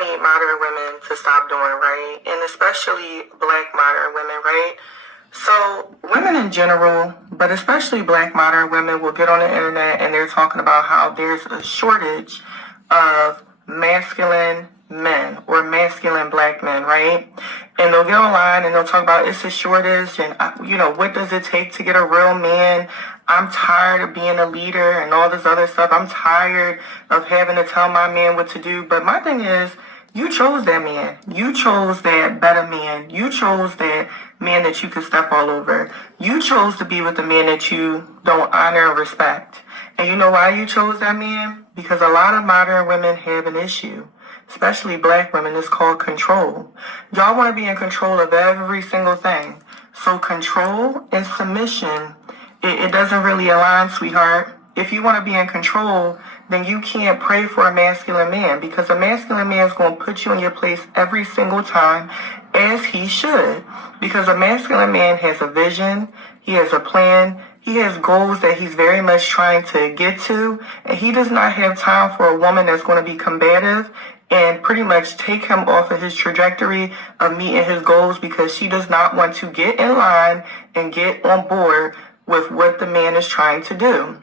need modern women to stop doing, right? And especially black modern women, right? So women in general, but especially black modern women, will get on the internet and they're talking about how there's a shortage of masculine men or masculine black men, right? And they'll get online and they'll talk about it's a shortage and, what does it take to get a real man? I'm tired of being a leader and all this other stuff. I'm tired of having to tell my man what to do. But my thing is, you chose that man. You chose that better man. You chose that man that you could step all over. You chose to be with the man that you don't honor and respect. And you know why you chose that man? Because a lot of modern women have an issue, especially black women. It's called control. Y'all want to be in control of every single thing. So control and submission, it doesn't really align, sweetheart. If you want to be in control, then you can't pray for a masculine man, because a masculine man is going to put you in your place every single time, as he should. Because a masculine man has a vision, he has a plan, he has goals that he's very much trying to get to, and he does not have time for a woman that's going to be combative and pretty much take him off of his trajectory of meeting his goals, because she does not want to get in line and get on board with what the man is trying to do.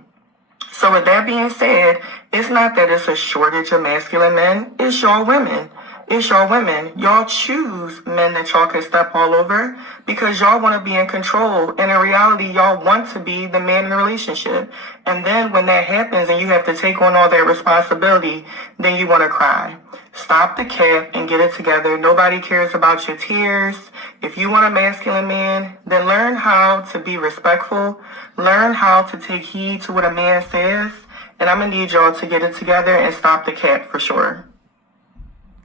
So with that being said, it's not that it's a shortage of masculine men. It's y'all women. It's y'all women. Y'all choose men that y'all can step all over because y'all want to be in control. And in reality, y'all want to be the man in the relationship. And then when that happens and you have to take on all that responsibility, then you want to cry. Stop the cap and get it together. Nobody cares about your tears. If you want a masculine man, then learn how to be respectful. Learn how to take heed to what a man says. And I'm going to need y'all to get it together and stop the cap for sure.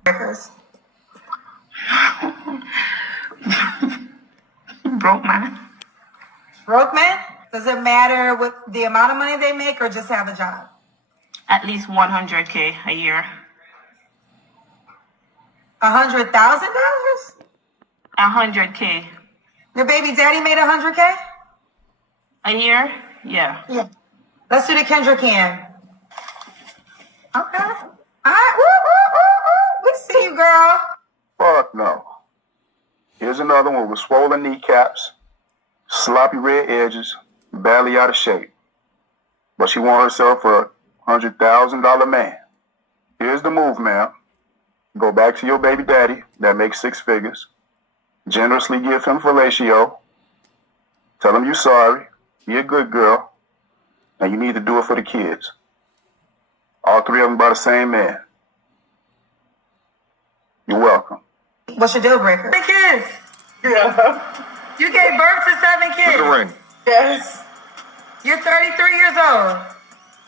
Broke man. Broke man? Does it matter what the amount of money they make or just have a job? At least $100K a year. $100,000? $100K. Your baby daddy made $100K? A year? Yeah. Yeah. Let's do the Kendra can. Okay. All right. Woo, woo, woo, woo. We see you, girl. Fuck no. Here's another one with swollen kneecaps, sloppy red edges, badly out of shape. But she want herself a $100,000 man. Here's the move, ma'am. Go back to your baby daddy that makes 6 figures. Generously give him fellatio. Tell him you're sorry. Be a good girl. And you need to do it for the kids. All 3 of them by the same man. You're welcome. What's your deal breaker? 7 kids. Yeah. You gave birth to 7 kids. With the ring. Yes. You're 33 years old.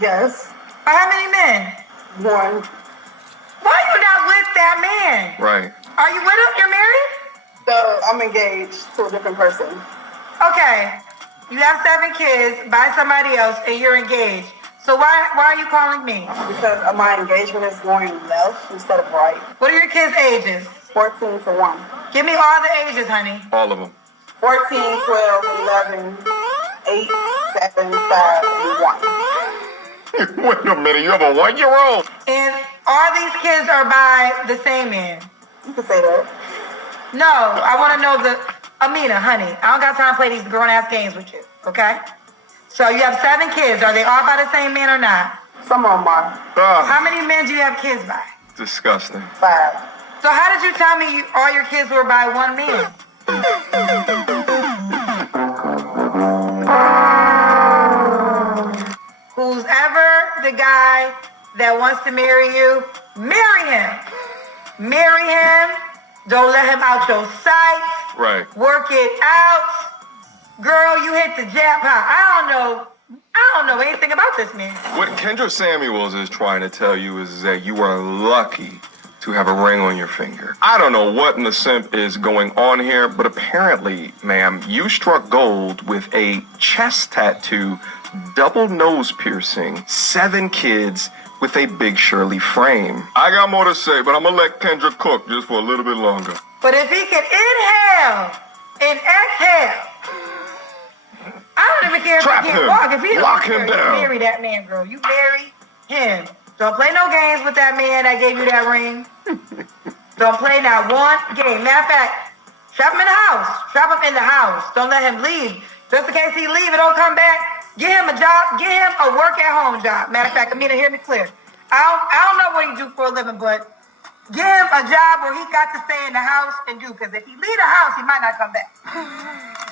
Yes. By how many men? 1. Why are you not with that man? Right. Are you with him? You're married? No, I'm engaged to a different person. Okay. You have 7 kids by somebody else and you're engaged. So why are you calling me? Because my engagement is going left instead of right. What are your kids' ages? 14 to 1. Give me all the ages, honey. All of them. 14, 12, 11, 8, 7, 5, and 1. Wait a minute, you have a 1-year-old? And all these kids are by the same man. You can say that. No, I want to know Amina, honey, I don't got time to play these grown-ass games with you, okay? So you have 7 kids. Are they all by the same man or not? Some of them are. How many men do you have kids by? Disgusting. 5. So how did you tell me all your kids were by one man? Who's ever the guy that wants to marry you, marry him. Marry him. Don't let him out your sight. Right. Work it out. Girl, you hit the jackpot. I don't know anything about this man. What Kendra Samuels is trying to tell you is that you are lucky to have a ring on your finger. I don't know what in the simp is going on here, but apparently, ma'am, you struck gold with a chest tattoo, double nose piercing, 7 kids with a Big Shirley frame. I got more to say, but I'm gonna let Kendra cook just for a little bit longer. But if he can inhale and exhale, I don't even care if Trap he can't him. walk. If he Lock don't him care, down. you marry that man, girl. You marry him. Don't play no games with that man that gave you that ring. Don't play not one game. Matter of fact, trap him in the house. Trap him in the house. Don't let him leave. Just in case he leave and don't come back, get him a job. Get him a work at home job. Matter of fact, Amina, hear me clear. I don't know what he do for a living, but give him a job where he got to stay in the house and do. Because if he leave the house, he might not come back.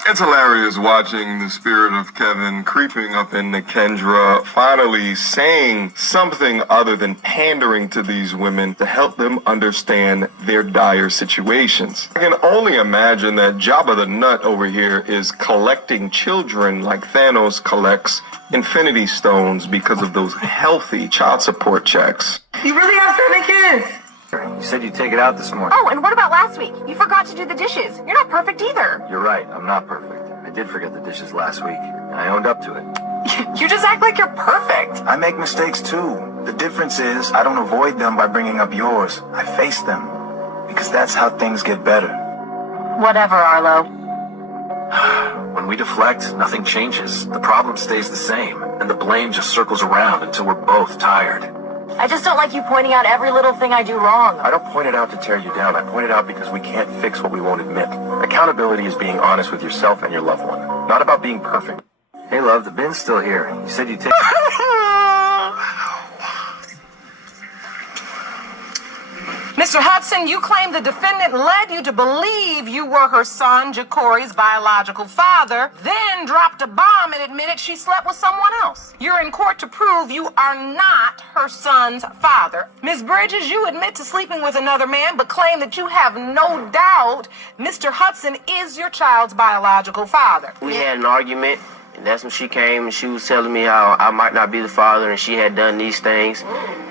It's hilarious watching the spirit of Kevin creeping up into Kendra, finally saying something other than pandering to these women to help them understand their dire situations. I can only imagine that Jabba the Nut over here is collecting children like Thanos collects Infinity Stones because of those healthy child support checks. You really have 7 kids? You said you'd take it out this morning. Oh, and what about last week? You forgot to do the dishes. You're not perfect either. You're right, I'm not perfect. I did forget the dishes last week, and I owned up to it. You just act like you're perfect. I make mistakes too. The difference is, I don't avoid them by bringing up yours. I face them. Because that's how things get better. Whatever, Arlo. When we deflect, nothing changes. The problem stays the same, and the blame just circles around until we're both tired. I just don't like you pointing out every little thing I do wrong. I don't point it out to tear you down. I point it out because we can't fix what we won't admit. Accountability is being honest with yourself and your loved one, not about being perfect. Hey, love, the bin's still here. You said you'd take... Mr. Hudson, you claim the defendant led you to believe you were her son, Ja'Cory's biological father, then dropped a bomb and admitted she slept with someone else. You're in court to prove you are not her son's father. Ms. Bridges, you admit to sleeping with another man, but claim that you have no doubt Mr. Hudson is your child's biological father. We had an argument, and that's when she came and she was telling me how I might not be the father and she had done these things.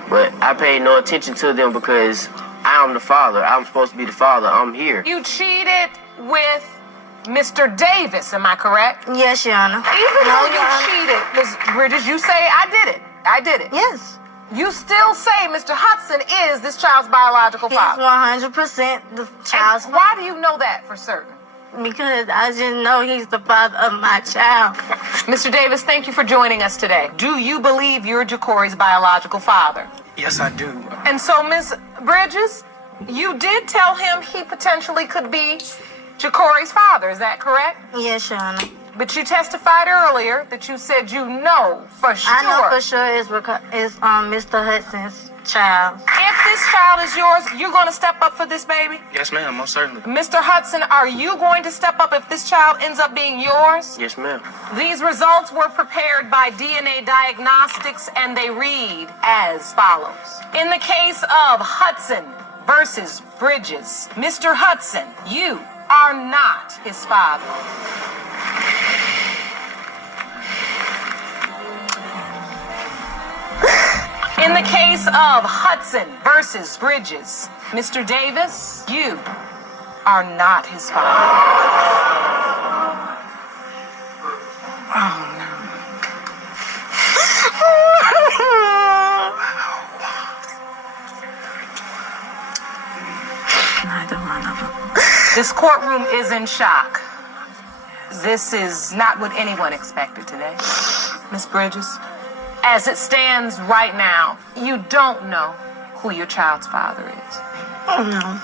But I paid no attention to them because I'm the father. I'm supposed to be the father. I'm here. You cheated with Mr. Davis, am I correct? Yes, Your Honor. Even though you cheated, Ms. Bridges, you say, I did it. I did it. Yes. You still say Mr. Hudson is this child's biological He's father. 100% the child's And why do you know that for certain? Because I just know he's the father of my child. Mr. Davis, thank you for joining us today. Do you believe you're Ja'Cory's biological father? Yes, I do. And so, Ms. Bridges, you did tell him he potentially could be Ja'Cory's father, is that correct? Yes, Your Honor. But you testified earlier that you said you know for sure. I know for sure it's Mr. Hudson's child. If this child is yours, you're going to step up for this baby? Yes, ma'am, most certainly. Mr. Hudson, are you going to step up if this child ends up being yours? Yes, ma'am. These results were prepared by DNA Diagnostics and they read as follows. In the case of Hudson versus Bridges, Mr. Hudson, you are not his father. In the case of Hudson versus Bridges, Mr. Davis, you are not his father. Neither one of them. This courtroom is in shock. This is not what anyone expected today. Miss Bridges, as it stands right now, you don't know who your child's father is. Oh, no.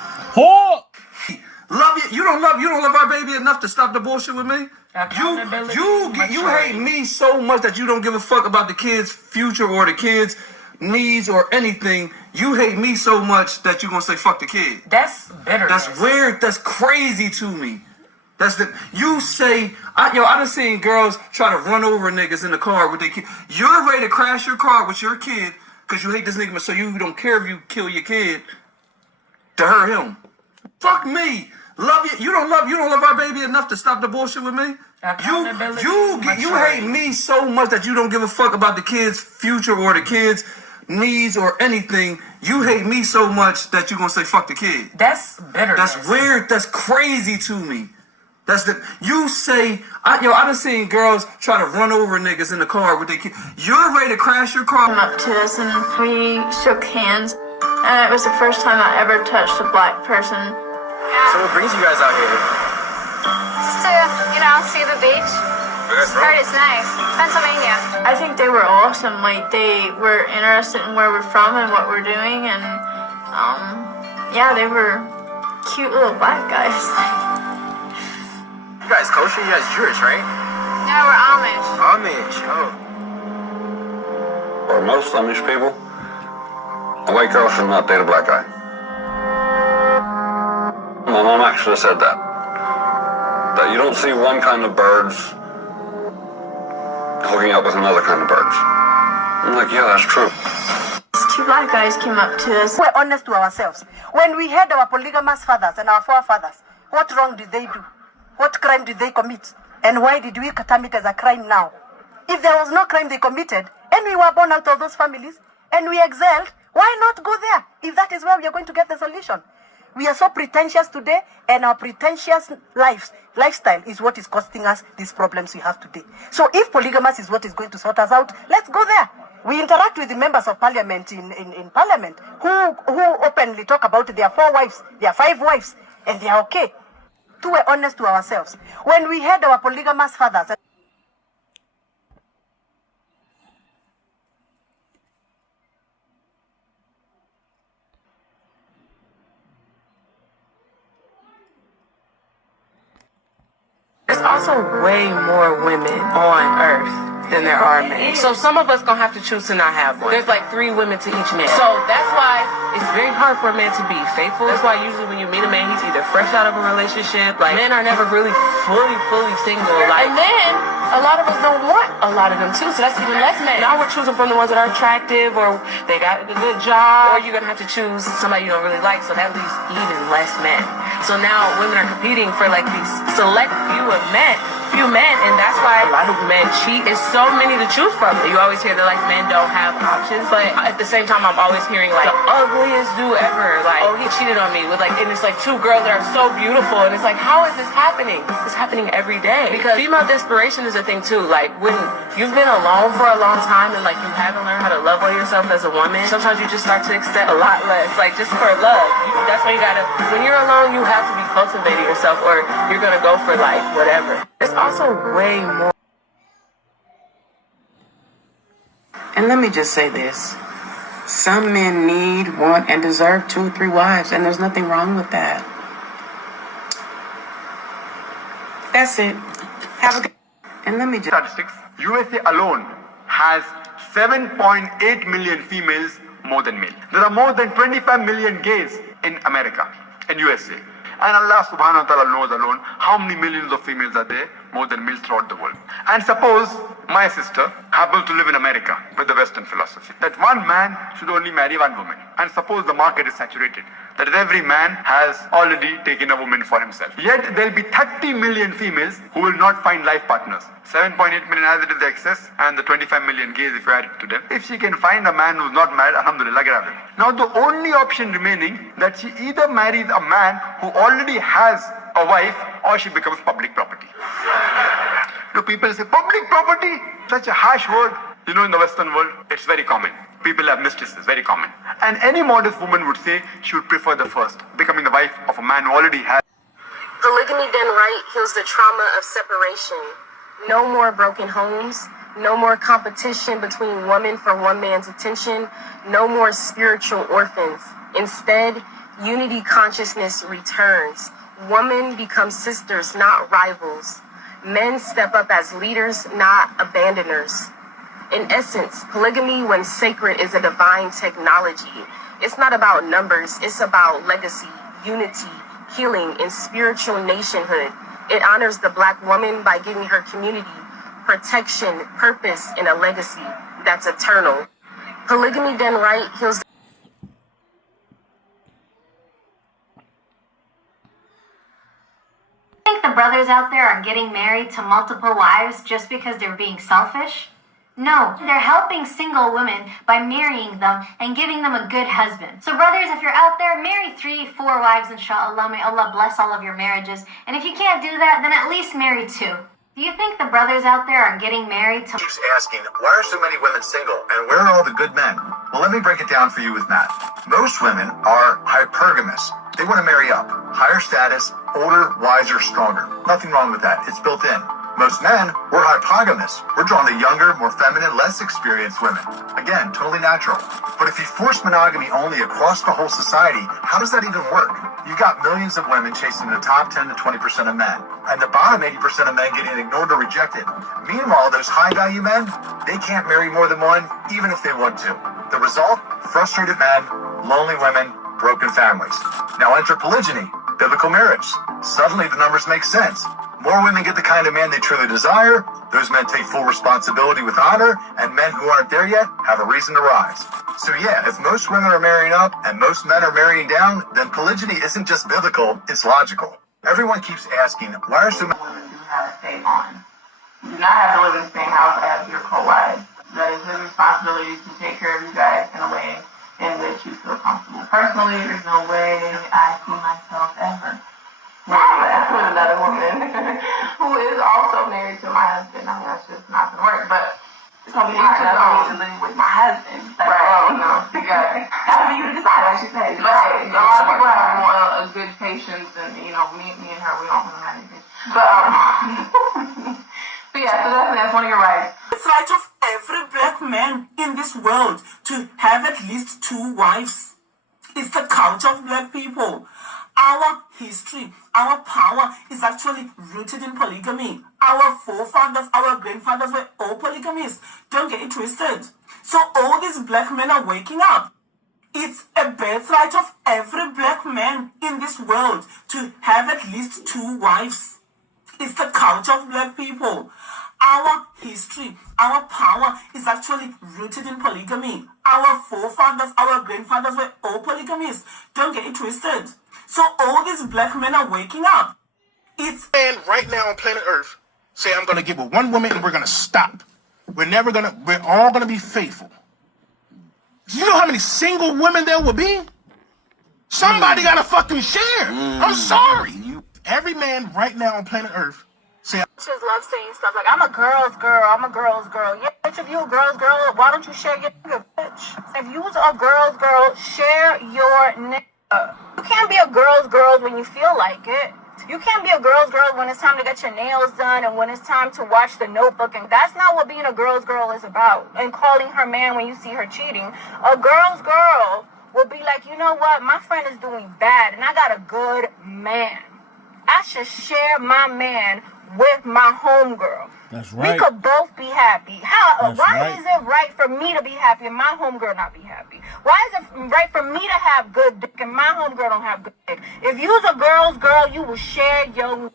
Love you don't love our baby enough to stop the bullshit with me. You hate me so much that you don't give a fuck about the kid's future or the kid's needs or anything. You hate me so much that you gonna say fuck the kid. That's bitterness. That's weird. That's crazy to me. You say, I done seen girls try to run over niggas in the car with their kid. You're ready to crash your car with your kid because you hate this nigga, so you don't care if you kill your kid to hurt him. Fuck me. You don't love our baby enough to stop the bullshit with me. You hate me so much that you don't give a fuck about the kid's future or the kid's needs or anything. You hate me so much that you gonna say fuck the kid. That's bitterness. That's weird. That's crazy to me. You say, I done seen girls try to run over niggas in the car with their kid. You're ready to crash your car. Came up to us and we shook hands, and it was the first time I ever touched a black person. So what brings you guys out here? Just to, see the beach. Heard it's nice. Pennsylvania. I think they were awesome. Like, they were interested in where we're from and what we're doing, and Yeah, they were cute little black guys. You guys kosher? You guys Jewish, right? Yeah, we're Amish. Amish. Oh. For most Amish people, a white girl should not date a black guy. My mom actually said that. That you don't see one kind of birds hooking up with another kind of birds. I'm like, yeah, that's true. These two black guys came up to us. We're honest to ourselves. When we had our polygamous fathers and our forefathers, what wrong did they do? What crime did they commit? And why did we term it as a crime now? If there was no crime they committed, and we were born out of those families, and we excelled, why not go there? If that is where we are going to get the solution. We are so pretentious today, and our pretentious lifestyle is what is costing us these problems we have today. So if polygamous is what is going to sort us out, let's go there. We interact with the members of parliament in parliament who openly talk about their 4 wives, their 5 wives, and they are okay. To be honest to ourselves. When we had our polygamous fathers, There's also way more women on Earth than there are men. So some of us gonna have to choose to not have one. There's like 3 women to each man. So that's why it's very hard for a man to be faithful. That's why usually when you meet a man, he's either fresh out of a relationship. Like, men are never really fully single. Like, and then a lot of us don't want a lot of them too. So that's even less men. Now we're choosing from the ones that are attractive, or they got a good job, or you're gonna have to choose somebody you don't really like. So that leaves even less men. So now women are competing for like these select few men, and that's why a lot of men cheat. There's so many to choose from. You always hear that like men don't have options, but at the same time, I'm always hearing like the ugliest dude ever. Like, oh, he cheated on me with like, and it's like 2 girls that are so beautiful, and it's like, how is this happening? It's happening every day because female desperation is a thing too. Like when you've been alone for a long time and like you haven't learned how to love on yourself as a woman, sometimes you just start to accept a lot less, like just for love. That's why you gotta, when you're alone, you have to be cultivating yourself, or you're gonna go for like whatever. There's also way more. And let me just say this. Some men need, want, and deserve 2 or 3 wives, and there's nothing wrong with that. That's it. Have a good... And let me just... Statistics, USA alone has 7.8 million females more than male. There are more than 25 million gays in America, in USA. And Allah subhanahu wa ta'ala knows alone how many millions of females are there, more than males throughout the world. And suppose my sister happens to live in America with the Western philosophy that one man should only marry one woman. And suppose the market is saturated, that every man has already taken a woman for himself. Yet there will be 30 million females who will not find life partners. 7.8 million as it is the excess, and the 25 million gays if you add it to them. If she can find a man who's not married, alhamdulillah, grab him. Now the only option remaining, that she either marries a man who already has a wife, or she becomes public property. Do people say public property? Such a harsh word. You know, in the Western world, it's very common. People have mistresses, very common. And any modest woman would say she would prefer the first, becoming the wife of a man who already has. Polygamy done right heals the trauma of separation. No more broken homes. No more competition between women for one man's attention. No more spiritual orphans. Instead, unity consciousness returns. Women become sisters, not rivals. Men step up as leaders, not abandoners. In essence, polygamy, when sacred, is a divine technology. It's not about numbers. It's about legacy, unity, healing, and spiritual nationhood. It honors the Black woman by giving her community protection, purpose, and a legacy that's eternal. Polygamy done right heals. I think the brothers out there are getting married to multiple wives just because they're being selfish. No, they're helping single women by marrying them and giving them a good husband. So brothers, if you're out there, marry 3, 4 wives, inshallah. May Allah bless all of your marriages. And if you can't do that, then at least marry 2. Do you think the brothers out there are getting married to... Keeps asking, why are so many women single? And where are all the good men? Well, let me break it down for you with math. Most women are hypergamous. They want to marry up. Higher status, older, wiser, stronger. Nothing wrong with that. It's built in. Most men, we're hypogamous. We're drawn to younger, more feminine, less experienced women. Again, totally natural. But if you force monogamy only across the whole society, how does that even work? You've got millions of women chasing the top 10 to 20% of men, and the bottom 80% of men getting ignored or rejected. Meanwhile, those high-value men, they can't marry more than one, even if they want to. The result? Frustrated men, lonely women, broken families. Now enter polygyny, biblical marriage. Suddenly the numbers make sense. More women get the kind of man they truly desire, those men take full responsibility with honor, and men who aren't there yet have a reason to rise. So yeah, if most women are marrying up and most men are marrying down, then polygyny isn't just biblical, it's logical. Everyone keeps asking, why are so many women do have to stay on. You do not have to live in the same house as your co-wives. That is his responsibility to take care of you guys in a way in which you feel comfortable. Personally, there's no way I see myself ever married with another woman who is also married to my husband. I mean, that's just not gonna work. But so me, I don't need to live with my husband. Like, right? No, you got it. That's for you to decide. Like she said, right? A lot of people have more a good patience, and me and her, we don't want to manage it. But but yeah, so that's one of your rights. It's right of every black man in this world to have at least 2 wives. It's the culture of black people. Our history, our power is actually rooted in polygamy. Our forefathers, our grandfathers were all polygamists. Don't get it twisted. So all these black men are waking up. It's a birthright of every black man in this world to have at least 2 wives. It's the culture of black people. Our history, our power is actually rooted in polygamy. Our forefathers, our grandfathers were all polygamists. Don't get it twisted. So all these black men are waking up. It's man right now on planet Earth say I'm gonna get with one woman and we're gonna stop. We're all gonna be faithful. You know how many single women there will be? Somebody gotta fucking share. I'm sorry. Every man right now on planet Earth say Bitches love saying stuff like, I'm a girl's girl, I'm a girl's girl. Yeah, bitch, if you a girl's girl, why don't you share your nigga, bitch? If you's a girl's girl, share your nigga. You can't be a girl's girl when you feel like it. You can't be a girl's girl when it's time to get your nails done and when it's time to watch The Notebook. And that's not what being a girl's girl is about. And calling her man when you see her cheating. A girl's girl will be like, you know what? My friend is doing bad and I got a good man. I should share my man with my homegirl. That's right. We could both be happy. Why is it right for me to be happy and my homegirl not be happy? Why is it right for me to have good dick and my homegirl don't have good dick? If you's a girl's girl, you will share your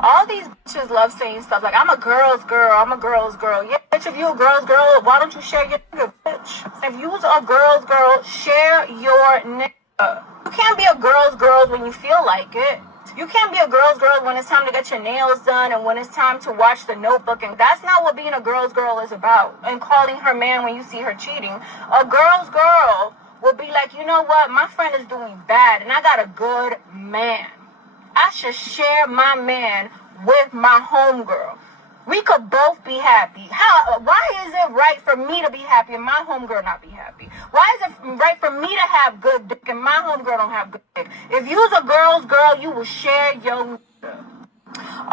all these bitches love saying stuff like, I'm a girl's girl, I'm a girl's girl. Yeah, bitch, if you a girl's girl, why don't you share your nigga, bitch? If you's a girl's girl, share your nigga. You can't be a girl's girl when you feel like it. You can't be a girl's girl when it's time to get your nails done and when it's time to watch The Notebook. And that's not what being a girl's girl is about. And calling her man when you see her cheating. A girl's girl will be like, you know what? My friend is doing bad and I got a good man. I should share my man with my homegirl. We could both be happy. Why is it right for me to be happy and my homegirl not be happy? Why is it right for me to have good dick and my homegirl don't have good dick? If you's a girl's girl, you will share your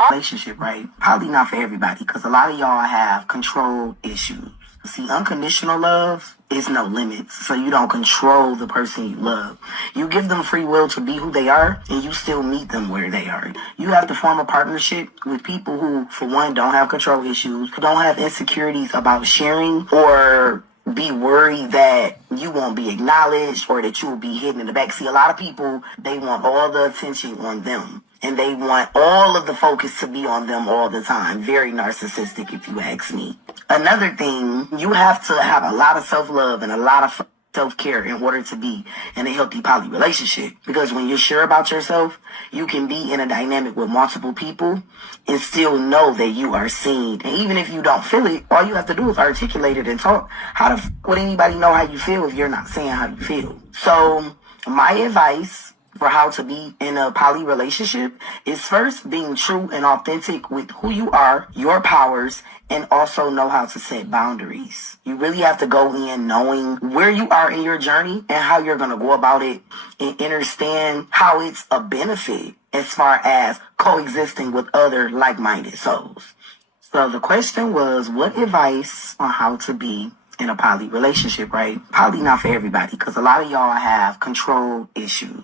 relationship, right? Probably not for everybody, because a lot of y'all have control issues. See, unconditional love is no limits, so you don't control the person you love. You give them free will to be who they are, and you still meet them where they are. You have to form a partnership with people who, for one, don't have control issues, don't have insecurities about sharing, or be worried that you won't be acknowledged or that you will be hidden in the back. See, a lot of people, they want all the attention on them. And they want all of the focus to be on them all the time. Very narcissistic, if you ask me. Another thing, you have to have a lot of self-love and a lot of self-care in order to be in a healthy poly relationship. Because when you're sure about yourself, you can be in a dynamic with multiple people and still know that you are seen. And even if you don't feel it, all you have to do is articulate it and talk. How the would anybody know how you feel if you're not saying how you feel? So my advice for how to be in a poly relationship is first being true and authentic with who you are, your powers, and also know how to set boundaries. You really have to go in knowing where you are in your journey and how you're going to go about it and understand how it's a benefit as far as coexisting with other like-minded souls. So the question was, what advice on how to be in a poly relationship, right? Poly not for everybody, because a lot of y'all have control issues.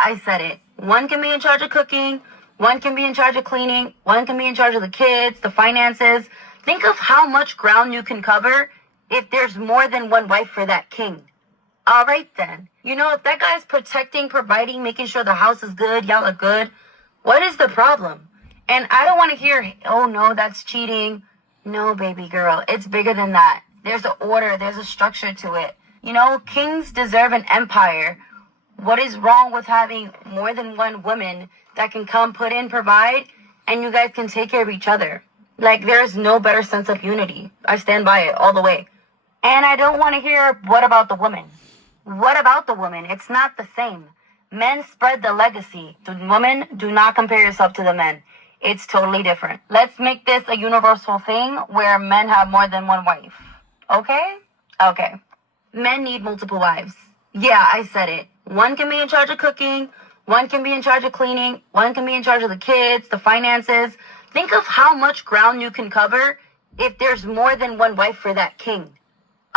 I said it. One can be in charge of cooking, one can be in charge of cleaning, one can be in charge of the kids, the finances. Think of how much ground you can cover if there's more than one wife for that king. All right then. You know, if that guy's protecting, providing, making sure the house is good, y'all are good, what is the problem? And I don't want to hear, oh no, that's cheating. No, baby girl, it's bigger than that. There's an order, there's a structure to it. You know, kings deserve an empire. What is wrong with having more than one woman that can come, put in, provide, and you guys can take care of each other? Like, there's no better sense of unity. I stand by it all the way. And I don't want to hear, what about the woman? What about the woman? It's not the same. Men spread the legacy. The women, do not compare yourself to the men. It's totally different. Let's make this a universal thing where men have more than one wife. Okay? Okay. Men need multiple wives. Yeah, I said it. One can be in charge of cooking, one can be in charge of cleaning, one can be in charge of the kids, the finances. Think of how much ground you can cover if there's more than one wife for that king.